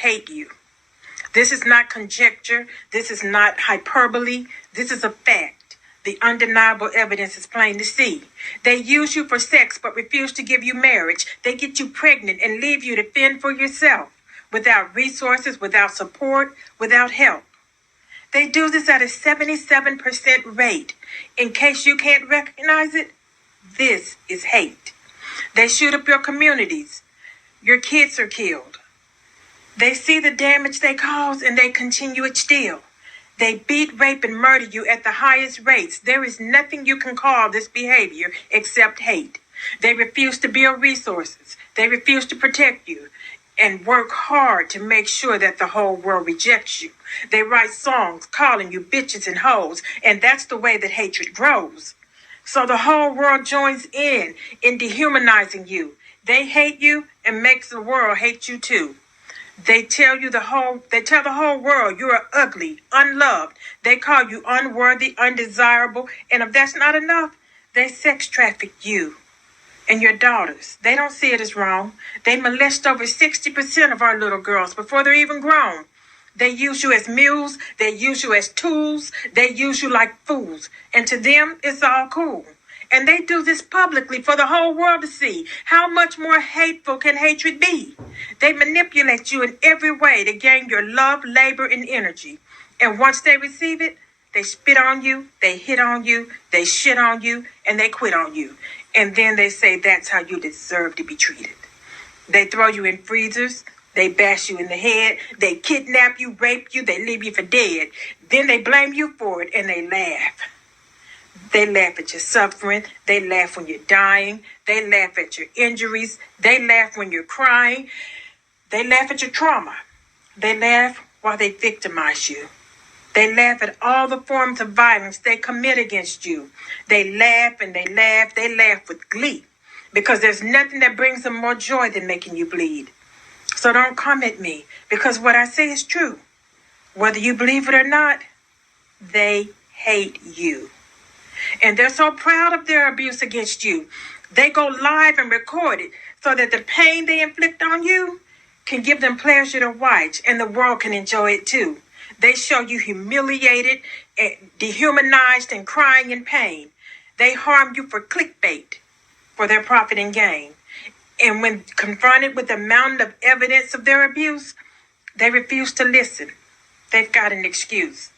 hate you. This is not conjecture. This is not hyperbole. This is a fact. The undeniable evidence is plain to see. They use you for sex but refuse to give you marriage. They get you pregnant and leave you to fend for yourself, without resources, without support, without help. They do this at a 77% rate. In case you can't recognize it, this is hate. They shoot up your communities. Your kids are killed. They see the damage they cause and they continue it still. They beat, rape, and murder you at the highest rates. There is nothing you can call this behavior except hate. They refuse to build resources. They refuse to protect you and work hard to make sure that the whole world rejects you. They write songs calling you bitches and hoes, and that's the way that hatred grows. So the whole world joins in dehumanizing you. They hate you and makes the world hate you too. They tell the whole world you are ugly, unloved. They call you unworthy, undesirable, and if that's not enough, they sex traffic you and your daughters. They don't see it as wrong. They molest over 60% of our little girls before they're even grown. They use you as mules. They use you as tools. They use you like fools. And to them, it's all cool. And they do this publicly for the whole world to see. How much more hateful can hatred be? They manipulate you in every way to gain your love, labor, and energy. And once they receive it, they spit on you, they hit on you, they shit on you, and they quit on you. And then they say that's how you deserve to be treated. They throw you in freezers. They bash you in the head. They kidnap you, rape you, they leave you for dead. Then they blame you for it and they laugh. They laugh at your suffering. They laugh when you're dying. They laugh at your injuries. They laugh when you're crying. They laugh at your trauma. They laugh while they victimize you. They laugh at all the forms of violence they commit against you. They laugh and they laugh. They laugh with glee because there's nothing that brings them more joy than making you bleed. So don't come at me because what I say is true. Whether you believe it or not, they hate you. And they're so proud of their abuse against you. They go live and record it so that the pain they inflict on you can give them pleasure to watch and the world can enjoy it too. They show you humiliated, and dehumanized, and crying in pain. They harm you for clickbait, for their profit and gain. And when confronted with the mountain of evidence of their abuse, they refuse to listen. They've got an excuse.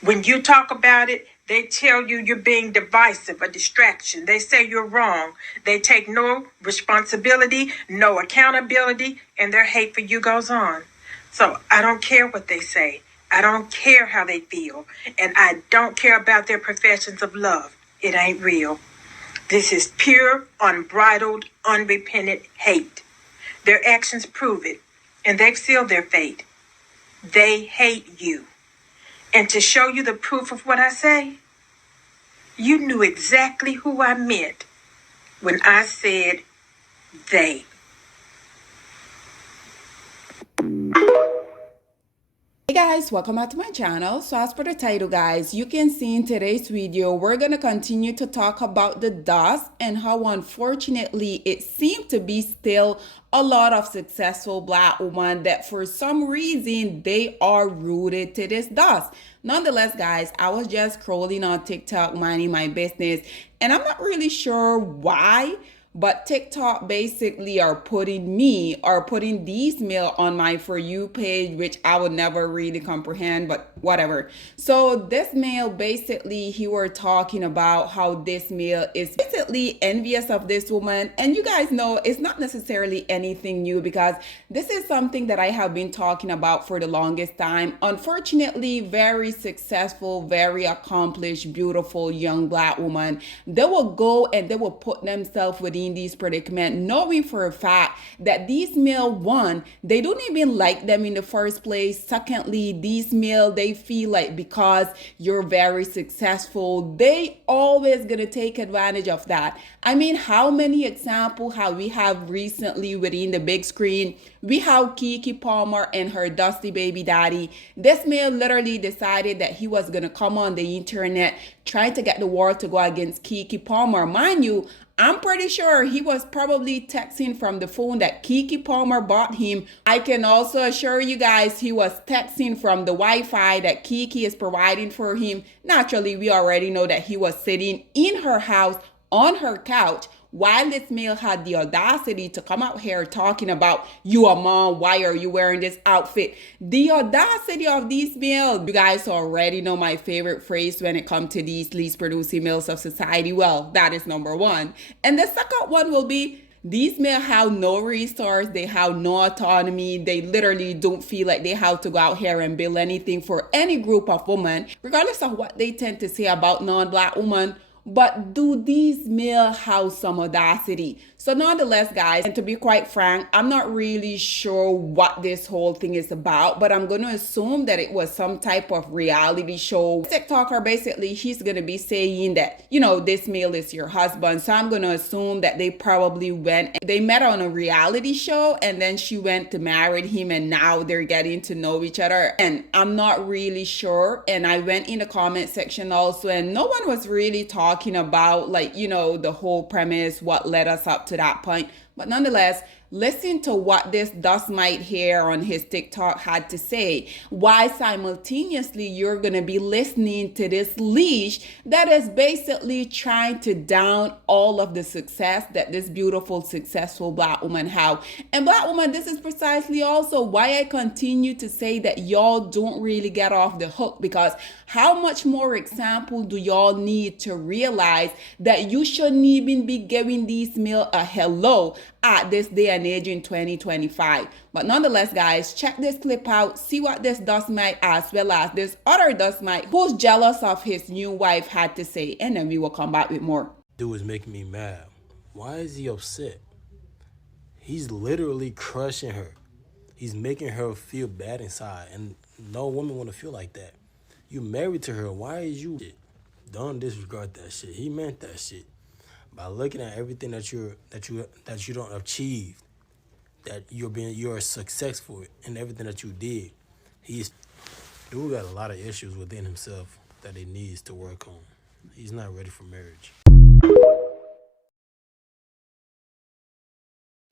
When you talk about it, they tell you you're being divisive, a distraction. They say you're wrong. They take no responsibility, no accountability, and their hate for you goes on. So I don't care what they say. I don't care how they feel. And I don't care about their professions of love. It ain't real. This is pure, unbridled, unrepentant hate. Their actions prove it, and they've sealed their fate. They hate you. And to show you the proof of what I say, you knew exactly who I meant when I said they. Hey guys, welcome back to my channel. So as per the title, guys, you can see in today's video we're gonna continue to talk about the dust and how unfortunately it seemed to be still a lot of successful Black women that for some reason they are rooted to this dust. Nonetheless, guys, I was just scrolling on TikTok minding my business and I'm not really sure why, but TikTok basically are putting these male on my For You page, which I would never really comprehend, but whatever. So this male basically, he were talking about how this male is basically envious of this woman. And you guys know it's not necessarily anything new because this is something that I have been talking about for the longest time. Unfortunately, very successful, very accomplished, beautiful young Black woman, they will go and they will put themselves within these predicament, knowing for a fact that these male, one, they don't even like them in the first place. Secondly, these male, they feel like because you're very successful, they always gonna take advantage of that. I mean, how many examples have we have recently within the big screen? We have Keke Palmer and her dusty baby daddy. This male literally decided that he was gonna come on the internet trying to get the world to go against Keke Palmer. Mind you, I'm pretty sure he was probably texting from the phone that Keke Palmer bought him. I can also assure you guys he was texting from the Wi-Fi that Keke is providing for him. Naturally, we already know that he was sitting in her house on her couch while this male had the audacity to come out here talking about, you a mom, why are you wearing this outfit? The audacity of these males. You guys already know my favorite phrase when it comes to these least producing males of society. Well, that is number one. And the second one will be, these men have no resource, they have no autonomy, they literally don't feel like they have to go out here and build anything for any group of women, regardless of what they tend to say about non-black women. But do these males have some audacity? So nonetheless, guys, and to be quite frank, I'm not really sure what this whole thing is about, but I'm going to assume that it was some type of reality show. TikToker, basically, he's going to be saying that, you know, this male is your husband. So I'm going to assume that they probably they met on a reality show and then she went to marry him and now they're getting to know each other. And I'm not really sure. And I went in the comment section also and no one was really talking about, like, you know, the whole premise, what led us up to that point. But nonetheless, listen to what this Dust Mite here on his TikTok had to say. Why simultaneously you're going to be listening to this leash that is basically trying to down all of the success that this beautiful, successful black woman have. And black woman, this is precisely also why I continue to say that y'all don't really get off the hook, because how much more example do y'all need to realize that you shouldn't even be giving these male a hello at this day and age in 2025. But nonetheless, guys, check this clip out, see what this Dust Mite as well as this other Dust Mite who's jealous of his new wife had to say, and then we will come back with more. Dude is making me mad. Why is he upset? He's literally crushing her. He's making her feel bad inside, and no woman want to feel like that. You married to her. Why is you? Don't disregard that shit. He meant that shit. By looking at everything that you don't achieve, that you're successful in everything that you did. Dude got a lot of issues within himself that he needs to work on. He's not ready for marriage.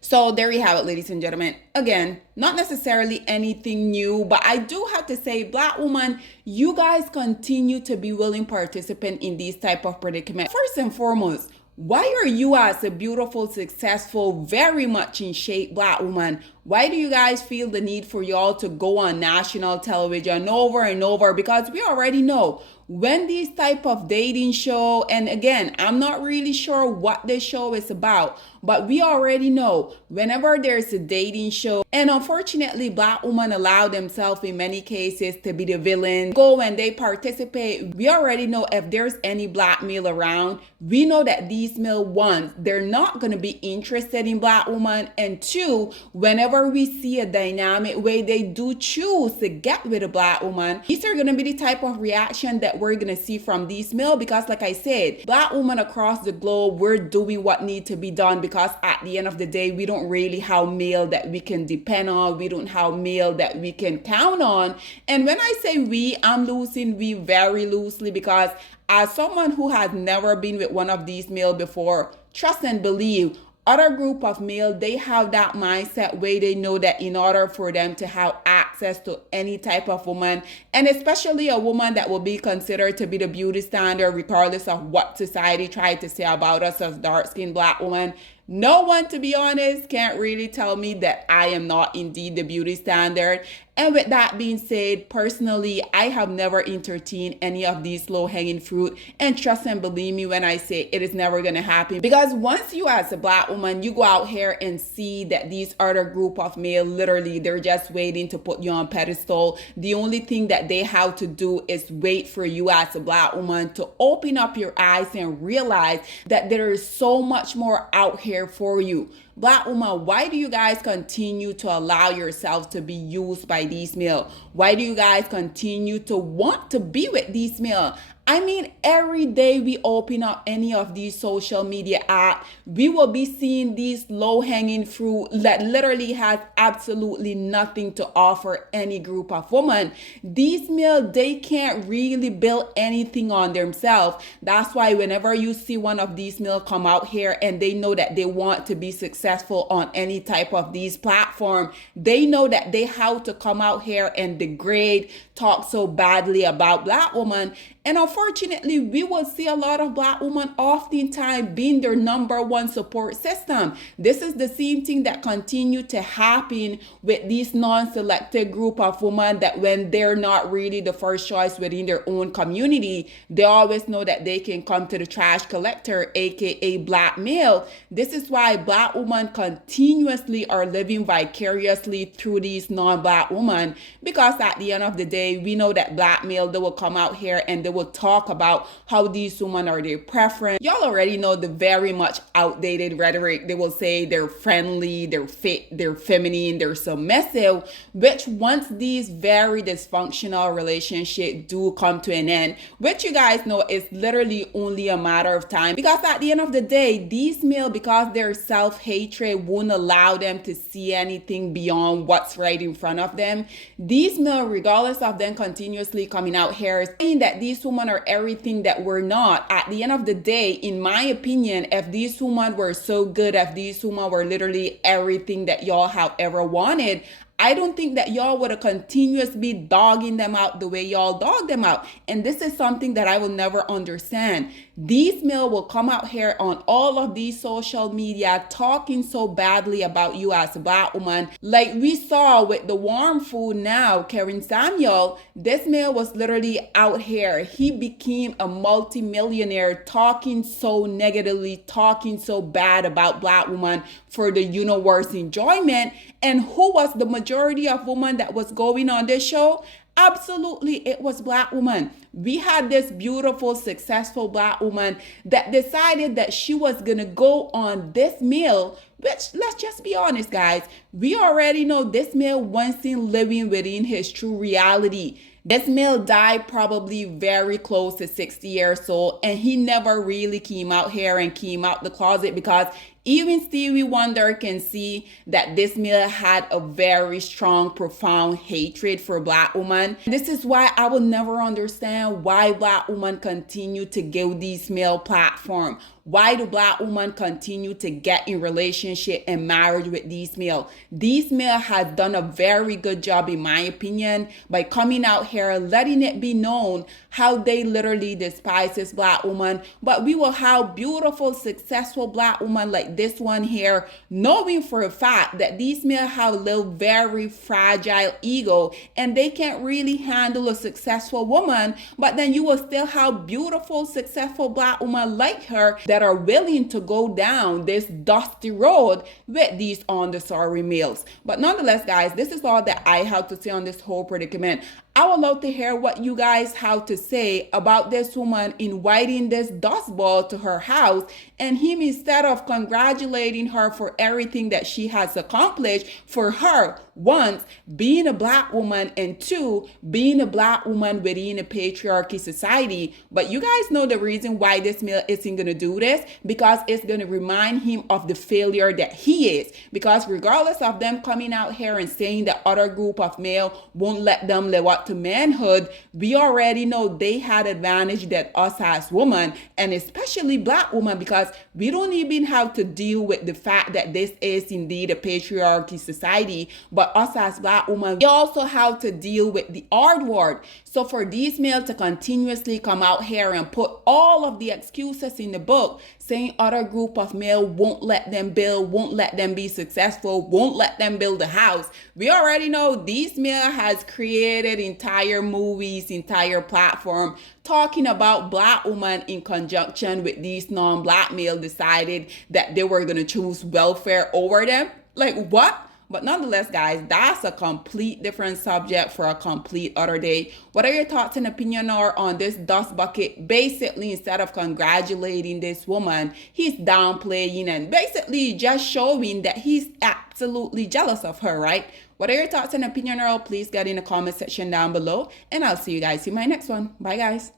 So there you have it, ladies and gentlemen. Again, not necessarily anything new, but I do have to say, black woman, you guys continue to be willing participant in these type of predicament. First and foremost, why are you as a beautiful, successful, very much in shape black woman, why do you guys feel the need for y'all to go on national television over and over? Because we already know when these type of dating show, and again, I'm not really sure what this show is about, but we already know whenever there's a dating show, and unfortunately black women allow themselves in many cases to be the villain, go and they participate. We already know if there's any black male around, we know that these male ones, they're not going to be interested in black woman, and two, whenever we see a dynamic way they do choose to get with a black woman, these are going to be the type of reaction that we're going to see from these male, because like I said, black women across the globe, we're doing what need to be done, because at the end of the day, we don't really have male that we can depend on. We don't have male that we can count on. And when I say we, I'm using we very loosely, because as someone who has never been with one of these male before, trust and believe, other group of male, they have that mindset where they know that in order for them to have access to any type of woman, and especially a woman that will be considered to be the beauty standard, regardless of what society tried to say about us as dark-skinned black women, no one, to be honest, can't really tell me that I am not indeed the beauty standard. And with that being said, personally, I have never entertained any of these low-hanging fruit. And trust and believe me when I say it is never going to happen. Because once you as a black woman, you go out here and see that these other group of male, literally, they're just waiting to put you on pedestal. The only thing that they have to do is wait for you as a black woman to open up your eyes and realize that there is so much more out here for you. Black woman, why do you guys continue to allow yourselves to be used by these male? Why do you guys continue to want to be with these male? I mean, every day we open up any of these social media apps, we will be seeing these low-hanging fruit that literally has absolutely nothing to offer any group of women. These males, they can't really build anything on themselves. That's why whenever you see one of these males come out here and they know that they want to be successful on any type of these platform, they know that they have to come out here and degrade, talk so badly about Black women. And unfortunately, we will see a lot of Black women oftentimes being their number one support system. This is the same thing that continue to happen with these non-selected group of women, that when they're not really the first choice within their own community, they always know that they can come to the trash collector, aka Black male. This is why Black women continuously are living vicariously through these non-Black women, because at the end of the day, we know that Black male, they will come out here and they will talk about how these women are their preference. Y'all already know the very much outdated rhetoric. They will say they're friendly, they're fit, they're feminine, they're submissive, which once these very dysfunctional relationships do come to an end, which you guys know is literally only a matter of time, because at the end of the day, these males, because their self-hatred won't allow them to see anything beyond what's right in front of them. These males, regardless of them continuously coming out here saying that these women are everything that we're not, at the end of the day, in my opinion, if these women were so good, if these women were literally everything that y'all have ever wanted, I don't think that y'all would have continuously be dogging them out the way y'all dog them out. And this is something that I will never understand. These males will come out here on all of these social media talking so badly about you as a Black woman. Like we saw with the warm food now, Karen Samuel, this male was literally out here. He became a multi-millionaire talking so negatively, talking so bad about Black women for the universe enjoyment. And who was the majority of women that was going on this show? Absolutely, it was Black women. We had this beautiful, successful Black woman that decided that she was gonna go on this meal, which, let's just be honest, guys, we already know this male wasn't living within his true reality. This male died probably very close to 60 years old, and he never really came out here and came out the closet, because even Stevie Wonder can see that this male had a very strong, profound hatred for Black women. This is why I will never understand why Black women continue to give these male platform. Why do Black women continue to get in relationship and marriage with these male? These male has done a very good job, in my opinion, by coming out here, letting it be known how they literally despise this Black woman. But we will have beautiful, successful Black women like this one here, knowing for a fact that these male have a little very fragile ego and they can't really handle a successful woman. But then you will still have beautiful, successful Black women like her that are willing to go down this dusty road with these sorry males. But nonetheless, guys, this is all that I have to say on this whole predicament. I would love to hear what you guys have to say about this woman inviting this dust ball to her house, and him, instead of congratulating her for everything that she has accomplished for her, once being a Black woman, and two, being a Black woman within a patriarchy society. But you guys know the reason why this male isn't going to do this, because it's going to remind him of the failure that he is. Because regardless of them coming out here and saying that other group of male won't let them live up to manhood, we already know they had advantage that us as women, and especially Black women, because we don't even have to deal with the fact that this is indeed a patriarchy society, but us as Black women, we also have to deal with the R word. So for these males to continuously come out here and put all of the excuses in the book, saying other group of male won't let them build, won't let them be successful, won't let them build a house, we already know these male has created entire movies, entire platform talking about Black women in conjunction with these non-Black male decided that they were going to choose welfare over them. Like what? But nonetheless, guys, that's a complete different subject for a complete other day. What are your thoughts and opinion are on this dust bucket? Basically, instead of congratulating this woman, he's downplaying and basically just showing that he's absolutely jealous of her, right? What are your thoughts and opinion are? Please get in the comment section down below, and I'll see you guys in my next one. Bye, guys.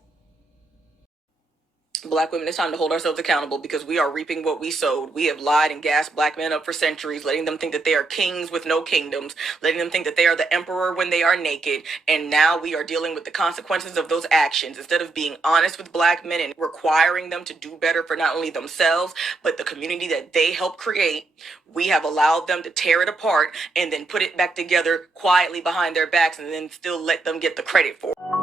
Black women, it's time to hold ourselves accountable because we are reaping what we sowed. We have lied and gassed Black men up for centuries, letting them think that they are kings with no kingdoms, letting them think that they are the emperor when they are naked. And now we are dealing with the consequences of those actions. Instead of being honest with Black men and requiring them to do better for not only themselves, but the community that they helped create, we have allowed them to tear it apart and then put it back together quietly behind their backs and then still let them get the credit for it.